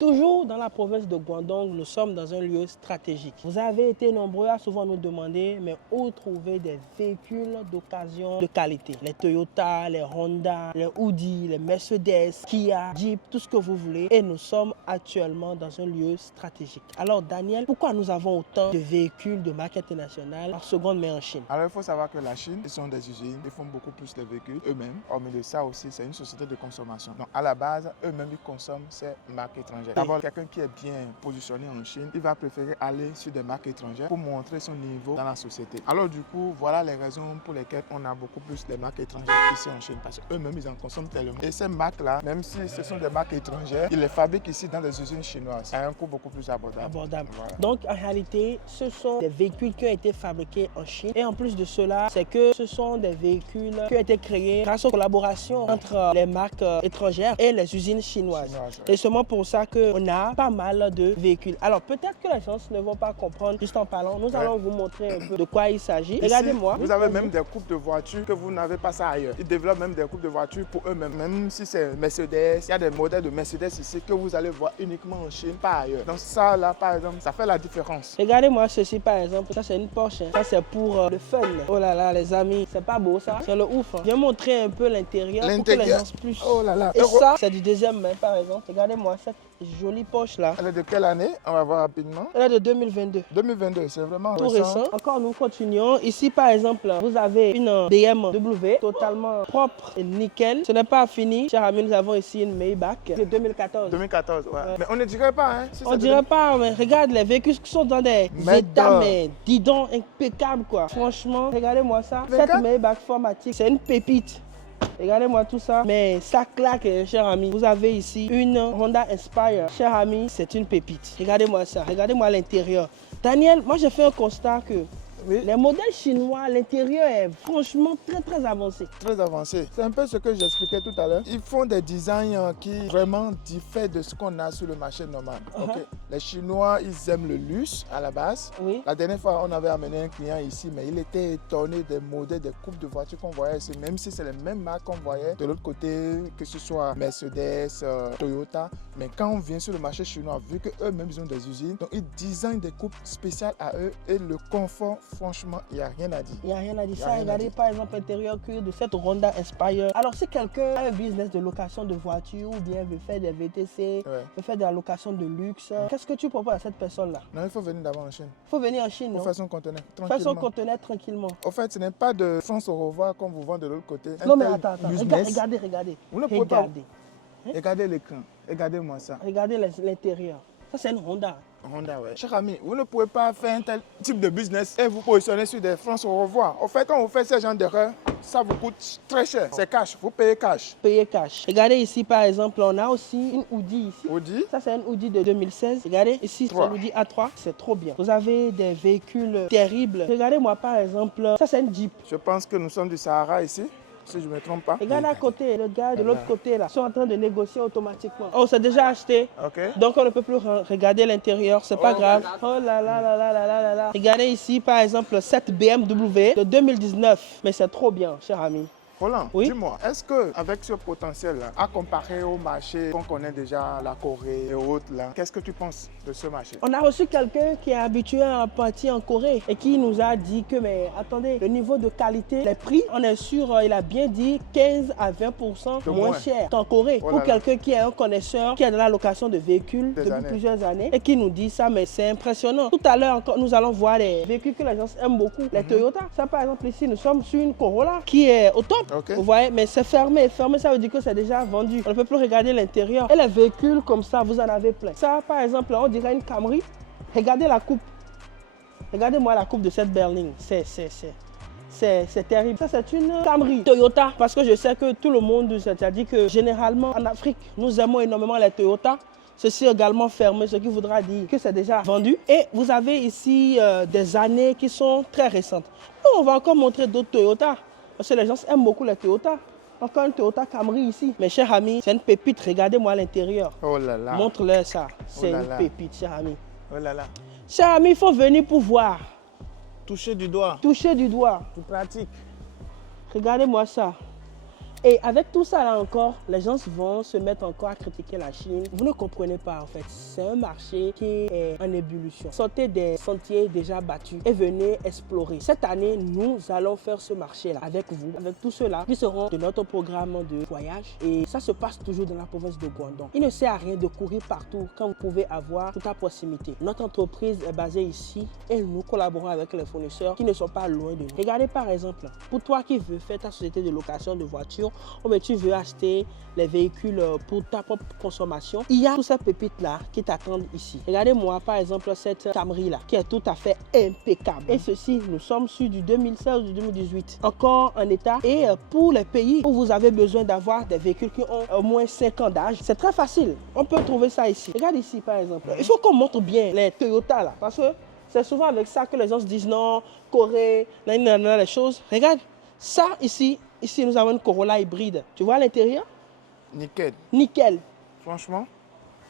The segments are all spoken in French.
Toujours dans la province de Guangdong, nous sommes dans un lieu stratégique. Vous avez été nombreux à souvent nous demander, mais où trouver des véhicules d'occasion de qualité? Les Toyota, les Honda, les Audi, les Mercedes, Kia, Jeep, tout ce que vous voulez. Et nous sommes actuellement dans un lieu stratégique. Alors Daniel, pourquoi nous avons autant de véhicules de marque internationale en seconde main en Chine? Alors il faut savoir que la Chine, ils sont des usines, ils font beaucoup plus de véhicules eux-mêmes. Hormis de ça aussi, c'est une société de consommation. Donc à la base, eux-mêmes, ils consomment ces marques étrangères. D'abord, quelqu'un qui est bien positionné en Chine, il va préférer aller sur des marques étrangères pour montrer son niveau dans la société. Alors du coup, voilà les raisons pour lesquelles on a beaucoup plus de marques étrangères ici en Chine. Parce qu'eux-mêmes, ils en consomment tellement. Et ces marques-là, même si ce sont des marques étrangères, ils les fabriquent ici dans des usines chinoises à un coût beaucoup plus abordable. Voilà. Donc en réalité, ce sont des véhicules qui ont été fabriqués en Chine. Et en plus de cela, c'est que ce sont des véhicules qui ont été créés grâce aux collaborations entre les marques étrangères et les usines chinoises. Et seulement pour ça qu'on a pas mal de véhicules. Alors peut-être que les gens ne vont pas comprendre juste en parlant. Nous allons vous montrer un peu de quoi il s'agit. Regardez-moi. Vous avez même des coupes de voitures que vous n'avez pas ça ailleurs. Ils développent même des coupes de voitures pour eux-mêmes. Même si c'est Mercedes, il y a des modèles de Mercedes ici que vous allez voir uniquement en Chine, pas ailleurs. Donc ça là par exemple, ça fait la différence. Regardez-moi ceci par exemple. Ça c'est une Porsche. Ça c'est pour le fun. Oh là là les amis, c'est pas beau ça? C'est le ouf. Je vais montrer un peu l'intérieur pour que les gens plus. Oh là là. Et ça c'est du deuxième main par exemple. Regardez-moi cette jolie Porsche là. Elle est de quelle année? On va voir rapidement. Elle est de 2022. 2022, c'est vraiment tout récent. Encore nous continuons. Ici par exemple, vous avez une BMW totalement propre et nickel. Ce n'est pas fini. Cher ami, nous avons ici une Maybach de 2014. 2014, ouais. Mais on ne dirait pas, hein? Si on ne dirait pas, mais regarde les véhicules qui sont dans des états, mais dis donc, impeccables quoi. Franchement, regardez-moi ça. Cette Maybach Formatic, c'est une pépite. Regardez-moi tout ça, mais ça claque, cher ami. Vous avez ici une Honda Inspire. Cher ami, c'est une pépite. Regardez-moi ça, regardez-moi l'intérieur. Daniel, moi j'ai fait un constat que les modèles chinois, l'intérieur est franchement très avancé. Très avancé. C'est un peu ce que j'expliquais tout à l'heure. Ils font des designs qui vraiment diffèrent de ce qu'on a sur le marché normal. Les Chinois, ils aiment le luxe à la base. La dernière fois, on avait amené un client ici, mais il était étonné des modèles, des coupes de voitures qu'on voyait ici, même si c'est les mêmes marques qu'on voyait de l'autre côté, que ce soit Mercedes, Toyota. Mais quand on vient sur le marché chinois, vu qu'eux-mêmes ils ont des usines, donc ils designent des coupes spéciales à eux et le confort, franchement, il n'y a rien à dire. Il n'y a rien à dire. Ça, regardez par exemple l'intérieur de cette Honda Inspire. Alors, si quelqu'un a un business de location de voitures ou bien veut faire des VTC, veut faire de la location de luxe, qu'est-ce que tu proposes à cette personne-là? Non, il faut venir d'abord en Chine. Il faut venir en Chine, pour faire son conteneur, tranquillement. Faire son conteneur tranquillement. Au fait, ce n'est pas de France au revoir comme vous vend de l'autre côté. Non, mais attends. Regardez. Vous ne pouvez pas. Regardez l'écran. Regardez-moi ça. Regardez l'intérieur. Ça, c'est une Honda. Honda, ouais. Cher ami, vous ne pouvez pas faire un tel type de business et vous positionner sur des France au revoir. Au fait, quand vous faites ce genre d'erreur, ça vous coûte très cher. C'est cash, vous payez cash. Payez cash. Regardez ici, par exemple, on a aussi une Audi ici. Audi? Ça, c'est une Audi de 2016. Regardez, ici, c'est l'Audi A3. C'est trop bien. Vous avez des véhicules terribles. Regardez-moi, par exemple, ça, c'est une Jeep. Je pense que nous sommes du Sahara ici. Si je ne me trompe pas. Regarde à côté, le gars de l'autre côté là, ils sont en train de négocier automatiquement. Oh, c'est déjà acheté. Donc on ne peut plus regarder l'intérieur, c'est pas grave. Oh là là là là là là là. Regardez ici par exemple cette BMW de 2019. Mais c'est trop bien, cher ami. Roland, dis-moi, est-ce qu'avec ce potentiel-là, à comparer au marché qu'on connaît déjà, la Corée et autres, là, qu'est-ce que tu penses de ce marché? On a reçu quelqu'un qui est habitué à partir en Corée et qui nous a dit que, mais attendez, le niveau de qualité, les prix, on est sûr, il a bien dit 15 à 20% moins cher qu'en Corée. Pour quelqu'un qui est un connaisseur, qui est dans la location de véhicules depuis plusieurs années et qui nous dit ça, mais c'est impressionnant. Tout à l'heure encore, nous allons voir les véhicules que les gens aiment beaucoup, les Toyota. Ça, par exemple, ici, nous sommes sur une Corolla qui est au top. Vous voyez, mais c'est fermé. Fermé, ça veut dire que c'est déjà vendu. On ne peut plus regarder l'intérieur. Et les véhicules comme ça, vous en avez plein. Ça, par exemple, on dirait une Camry. Regardez la coupe. Regardez-moi la coupe de cette berline. C'est terrible. Ça, c'est une Camry Toyota. Parce que je sais que tout le monde a dit que généralement, en Afrique, nous aimons énormément les Toyota. Ceci est également fermé, ce qui voudra dire que c'est déjà vendu. Et vous avez ici des années qui sont très récentes. Nous, on va encore montrer d'autres Toyota. Parce que les gens aiment beaucoup les Toyota. Encore une Toyota Camry ici. Mes chers amis, c'est une pépite. Regardez-moi à l'intérieur. Oh là là. Montre-leur ça. C'est une pépite, chers amis. Oh là là. Chers amis, il faut venir pour voir. Toucher du doigt. Toucher du doigt. C'est pratique. Regardez-moi ça. Et avec tout ça là encore, les gens vont se mettre encore à critiquer la Chine. Vous ne comprenez pas en fait. C'est un marché qui est en ébullition. Sortez des sentiers déjà battus et venez explorer. Cette année, nous allons faire ce marché là avec vous, avec tous ceux-là qui seront de notre programme de voyage. Et ça se passe toujours dans la province de Guangdong. Il ne sert à rien de courir partout quand vous pouvez avoir tout à proximité. Notre entreprise est basée ici et nous collaborons avec les fournisseurs qui ne sont pas loin de nous. Regardez par exemple, pour toi qui veux faire ta société de location de voitures, ou bien tu veux acheter les véhicules pour ta propre consommation, il y a toutes ces pépites là qui t'attendent ici. Regardez-moi par exemple cette Camry là qui est tout à fait impeccable. Et ceci, nous sommes sur du 2016 ou du 2018, encore en état. Et pour les pays où vous avez besoin d'avoir des véhicules qui ont au moins 5 ans d'âge, c'est très facile. On peut trouver ça ici. Regarde ici par exemple. Il faut qu'on montre bien les Toyota là, parce que c'est souvent avec ça que les gens se disent non, Corée, les choses. Regarde, ça ici nous avons une Corolla hybride. Tu vois à l'intérieur? Nickel. Nickel. Franchement.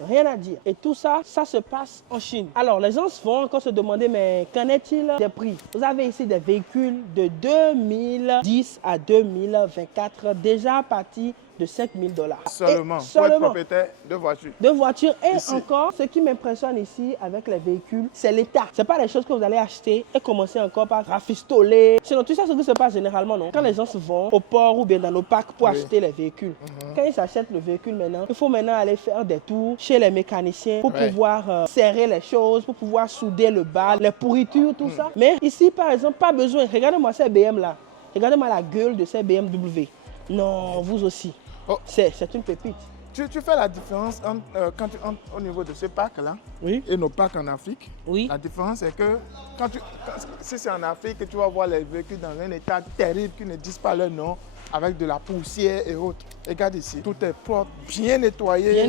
Rien à dire. Et tout ça, ça se passe en Chine. Alors, les gens vont encore se demander, mais qu'en est-il des prix? Vous avez ici des véhicules de 2010 à 2024, déjà partis de $5 000. Seulement pour être propriétaire de voitures. De voitures. Et ici. Encore, ce qui m'impressionne ici avec les véhicules, c'est l'état. Ce n'est pas des choses que vous allez acheter et commencer encore par rafistoler. Sinon, tu sais ce qui se passe généralement, non? Quand les gens se vont au port ou bien dans nos parcs pour acheter les véhicules, quand ils s'achètent le véhicule maintenant, il faut maintenant aller faire des tours chez les mécaniciens pour pouvoir serrer les choses, pour pouvoir souder le bas, les pourritures, tout ça. Mais ici, par exemple, pas besoin. Regardez-moi ces BM là. Regardez-moi la gueule de ces BMW. Non, vous aussi. Oh. C'est une pépite. Tu fais la différence au niveau de ce parc-là et nos parcs en Afrique. Oui. La différence, c'est que si c'est en Afrique, tu vas voir les véhicules dans un état terrible qui ne disent pas leur nom, avec de la poussière et autres. Regarde ici, tout est propre, bien nettoyé,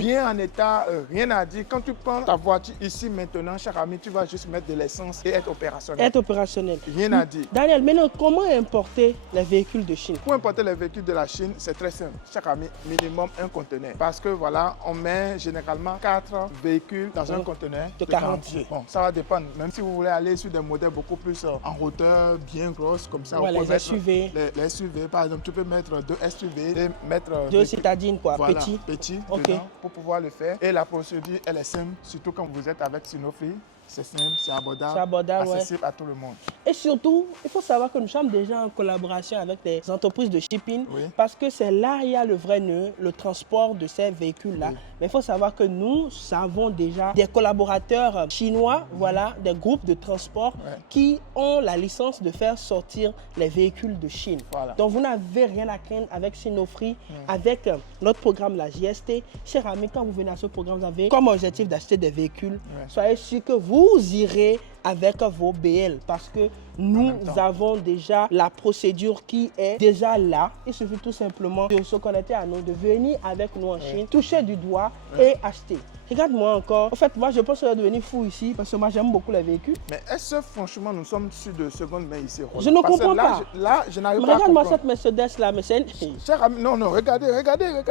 bien en état, rien à dire. Quand tu prends ta voiture ici maintenant, cher ami, tu vas juste mettre de l'essence et être opérationnel. Rien à dire. Daniel, maintenant, comment importer les véhicules de Chine? Pour importer les véhicules de la Chine, c'est très simple. Cher ami, minimum un conteneur. Parce que voilà, on met généralement 4 véhicules dans un conteneur de 40 pieds. Bon, ça va dépendre. Même si vous voulez aller sur des modèles beaucoup plus en hauteur, bien grosses, comme ça, les SUV. Les SUV, par exemple, tu peux mettre 2 SUV et mettre 2 citadines, quoi, voilà, petit dedans pour pouvoir le faire. Et la procédure, elle est simple, surtout quand vous êtes avec Sinophree. C'est simple, c'est abordable, accessible à tout le monde. Et surtout, il faut savoir que nous sommes déjà en collaboration avec des entreprises de shipping parce que c'est là il y a le vrai nœud, le transport de ces véhicules-là. Mais il faut savoir que nous avons déjà des collaborateurs chinois, voilà, des groupes de transport qui ont la licence de faire sortir les véhicules de Chine. Voilà. Donc vous n'avez rien à craindre avec Sinophree, avec notre programme, la JST. Chers amis, quand vous venez à ce programme, vous avez comme objectif d'acheter des véhicules. Soyez sûr que vous irez avec vos BL parce que nous avons déjà la procédure qui est déjà là. Il suffit tout simplement de se connecter à nous, de venir avec nous en Chine, toucher du doigt et acheter. Regarde-moi encore. En fait, moi, je pense que je vais devenir fou ici parce que moi, j'aime beaucoup les véhicules. Mais est-ce que, franchement, nous sommes sur de seconde main ici? Je ne comprends pas. Là, je n'arrive pas à comprendre. Regarde-moi cette Mercedes-là, mais c'est une... Cher ami, non, regardez.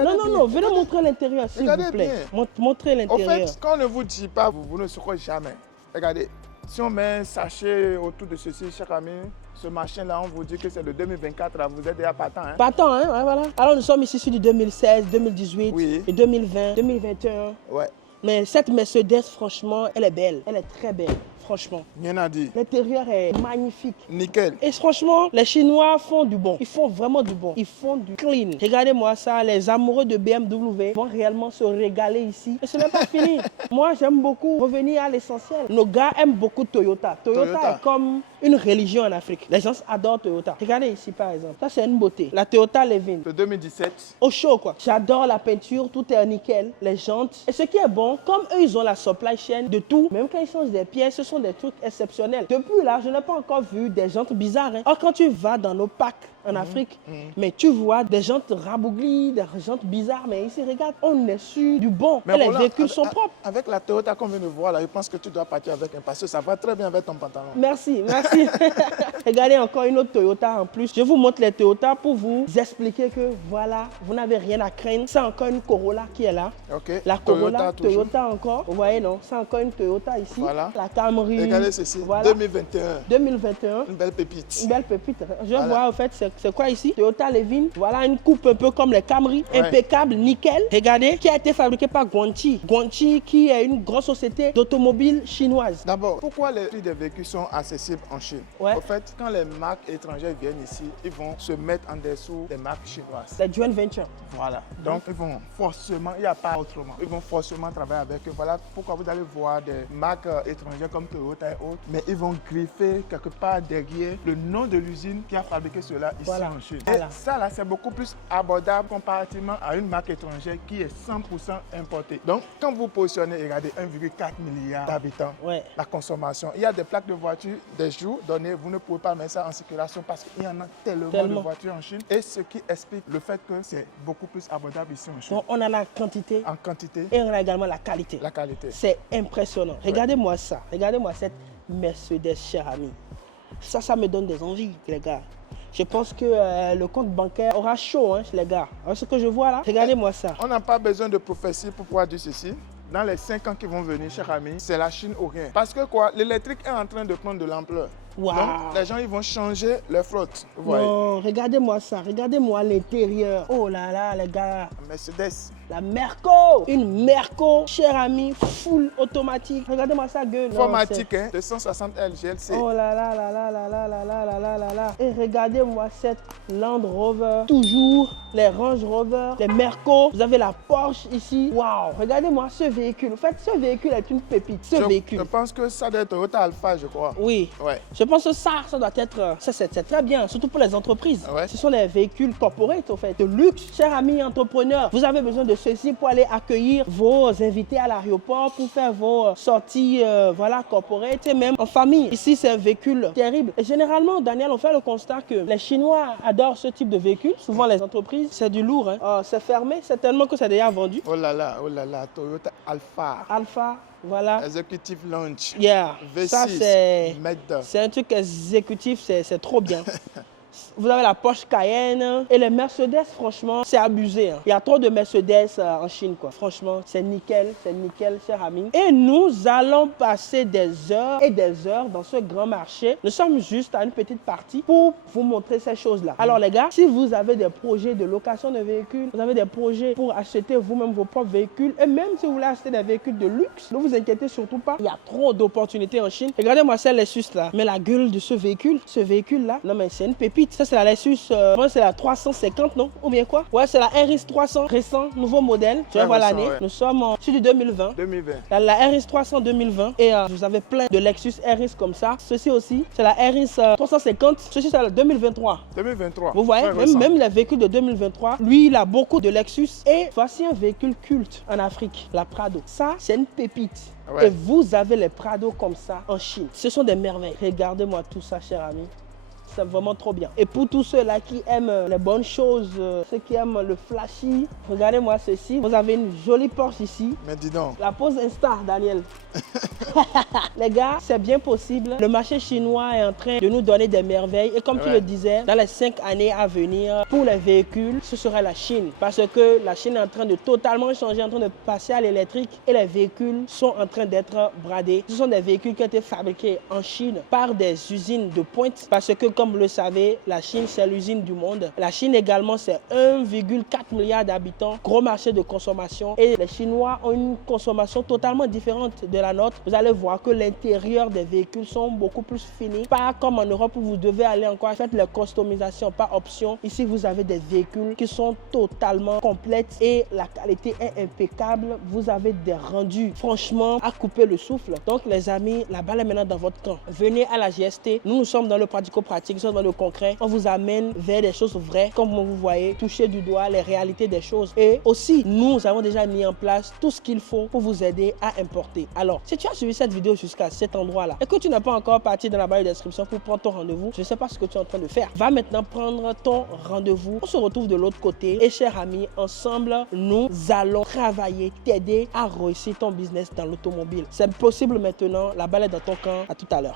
Non, venez montrer l'intérieur, s'il vous plaît. Montrez l'intérieur. En fait, quand on ne vous dit pas, vous ne saurez jamais. Regardez, si on met un sachet autour de ceci, cher ami, ce machin-là, on vous dit que c'est le 2024, là, vous êtes déjà partant. Partant, voilà. Alors, nous sommes ici sur du 2016, 2018, et 2020, 2021. Ouais. Mais cette Mercedes, franchement, elle est belle. Elle est très belle. Franchement. Rien à dire. L'intérieur est magnifique. Nickel. Et franchement, les Chinois font du bon. Ils font vraiment du bon. Ils font du clean. Regardez-moi ça, les amoureux de BMW vont réellement se régaler ici. Et ce n'est pas fini. Moi, j'aime beaucoup revenir à l'essentiel. Nos gars aiment beaucoup Toyota. Toyota est comme une religion en Afrique. Les gens adorent Toyota. Regardez ici, par exemple. Ça, c'est une beauté. La Toyota Levin. De 2017. Au chaud, quoi. J'adore la peinture. Tout est nickel. Les jantes. Et ce qui est bon, comme eux, ils ont la supply chain de tout. Même quand ils changent des pièces, ce sont des trucs exceptionnels. Depuis là, je n'ai pas encore vu des jantes bizarres. Or, quand tu vas dans nos packs en Afrique, mais tu vois des jantes rabougries, des jantes bizarres. Mais ici, regarde, on est sur du bon. Mais les véhicules sont propres. Avec la Toyota qu'on vient de voir là, je pense que tu dois partir avec un parce que ça va très bien avec ton pantalon. Merci. Merci. Regardez encore une autre Toyota en plus. Je vous montre les Toyota pour vous expliquer que voilà, vous n'avez rien à craindre. C'est encore une Corolla qui est là. Ok. La Corolla, Toyota encore. Vous voyez, non? C'est encore une Toyota ici. Voilà. La Camry. Regardez ceci. Voilà. 2021. 2021. Une belle pépite. Une belle pépite. Je vois, en fait, c'est quoi ici? Toyota Levin. Voilà une coupe un peu comme les Camry. Impeccable, nickel. Regardez, qui a été fabriqué par Guangqi. Guangqi, qui est une grosse société d'automobile chinoise. D'abord, pourquoi les prix des véhicules sont accessibles en Chine? En fait, quand les marques étrangères viennent ici, ils vont se mettre en dessous des marques chinoises. La joint venture. Voilà. Donc, ils vont forcément, il n'y a pas autrement, ils vont forcément travailler avec eux. Voilà pourquoi vous allez voir des marques étrangères comme Toyota et autres, mais ils vont griffer quelque part derrière le nom de l'usine qui a fabriqué cela ici en Chine. Et ça, là, c'est beaucoup plus abordable comparativement à une marque étrangère qui est 100% importée. Donc, quand vous positionnez, regardez, 1,4 milliard d'habitants, la consommation, il y a des plaques de voitures, des jours donnés, vous ne pouvez pas mettre ça en circulation parce qu'il y en a tellement de voitures en Chine. Et ce qui explique le fait que c'est beaucoup plus abordable ici en Chine. Donc, on a la quantité. En quantité. Et on a également la qualité. La qualité. C'est impressionnant. Regardez-moi ça. Regardez-moi cette Mercedes, cher ami. Ça me donne des envies, les gars. Je pense que le compte bancaire aura chaud, hein, les gars. Alors, ce que je vois là, regardez-moi ça. On n'a pas besoin de prophétie pour pouvoir dire ceci. Dans les 5 ans qui vont venir, cher ami, c'est la Chine ou rien. Parce que quoi, l'électrique est en train de prendre de l'ampleur. Wow. Donc, les gens, ils vont changer leur flotte. Vous voyez. Regardez-moi ça. Regardez-moi l'intérieur. Oh là là, les gars. Mercedes. La Merco. Une Merco, cher ami, full automatique. Regardez-moi ça, gueule. Informatique, hein, 260L GLC. Oh là là là là là là là là là là là là. Et regardez-moi cette Land Rover. Toujours les Range Rover, les Merco. Vous avez la Porsche ici. Waouh. Regardez-moi ce véhicule. En fait, ce véhicule est une pépite. Je pense que ça doit être Toyota Alpha, je crois. Oui. Ouais. Je pense que ça doit être... C'est très bien, surtout pour les entreprises. Ouais. Ce sont des véhicules corporate, en fait, de luxe. Chers amis entrepreneurs, vous avez besoin de ceci pour aller accueillir vos invités à l'aéroport, pour faire vos sorties voilà, corporate et même en famille. Ici, c'est un véhicule terrible. Et généralement, Daniel, on fait le constat que les Chinois adorent ce type de véhicule. Souvent, les entreprises, c'est du lourd. Hein. C'est fermé, c'est tellement que c'est déjà vendu. Oh là là, Toyota Alpha. Alpha. Voilà. Executive Launch. Yeah. V6. Ça, c'est un truc exécutif, c'est trop bien. Vous avez la Porsche Cayenne et les Mercedes, franchement, c'est abusé. Hein. Il y a trop de Mercedes en Chine, quoi. Franchement, c'est nickel, cher ami. Et nous allons passer des heures et des heures dans ce grand marché. Nous sommes juste à une petite partie pour vous montrer ces choses-là. Alors les gars, si vous avez des projets de location de véhicules, vous avez des projets pour acheter vous-même vos propres véhicules, et même si vous voulez acheter des véhicules de luxe, ne vous inquiétez surtout pas. Il y a trop d'opportunités en Chine. Regardez-moi celle Lexus là. Mais la gueule de ce véhicule-là, non mais c'est une pépite. Ça, c'est la Lexus, c'est la 350, non? Ou bien quoi? Ouais, c'est la RX 300, récent, nouveau modèle. Tu vas voir l'année. Ouais. Nous sommes sur du 2020. 2020. La RX 300 2020. Et vous avez plein de Lexus RX comme ça. Ceci aussi, c'est la RX 350. Ceci, c'est la 2023. 2023. Vous voyez, même les véhicules de 2023, lui, il a beaucoup de Lexus. Et voici un véhicule culte en Afrique, la Prado. Ça, c'est une pépite. Ouais. Et vous avez les Prado comme ça en Chine. Ce sont des merveilles. Regardez-moi tout ça, cher ami. C'est vraiment trop bien. Et pour tous ceux-là qui aiment les bonnes choses, ceux qui aiment le flashy, regardez-moi ceci. Vous avez une jolie Porsche ici. Mais dis donc. La pose Insta, Daniel. Les gars, c'est bien possible. Le marché chinois est en train de nous donner des merveilles. Et comme tu le disais, dans les 5 années à venir, pour les véhicules, ce sera la Chine. Parce que la Chine est en train de totalement changer, en train de passer à l'électrique. Et les véhicules sont en train d'être bradés. Ce sont des véhicules qui ont été fabriqués en Chine par des usines de pointe. Parce que, comme vous le savez, la Chine, c'est l'usine du monde. La Chine également, c'est 1,4 milliard d'habitants. Gros marché de consommation. Et les Chinois ont une consommation totalement différente de la nôtre. Vous allez voir que l'intérieur des véhicules sont beaucoup plus finis. Pas comme en Europe où vous devez aller encore faire les customisations par option. Ici, vous avez des véhicules qui sont totalement complètes et la qualité est impeccable. Vous avez des rendus, franchement, à couper le souffle. Donc, les amis, la balle est maintenant dans votre camp. Venez à la GST. Nous sommes dans le pratico-pratique, nous sommes dans le concret. On vous amène vers des choses vraies, comme vous voyez, toucher du doigt les réalités des choses. Et aussi, nous avons déjà mis en place tout ce qu'il faut pour vous aider à importer. Alors, si tu as suivi cette vidéo jusqu'à cet endroit-là et que tu n'as pas encore parti dans la barre de description pour prendre ton rendez-vous, je ne sais pas ce que tu es en train de faire. Va maintenant prendre ton rendez-vous. On se retrouve de l'autre côté. Et chers amis, ensemble, nous allons travailler, t'aider à réussir ton business dans l'automobile. C'est possible maintenant. La balle est dans ton camp. À tout à l'heure.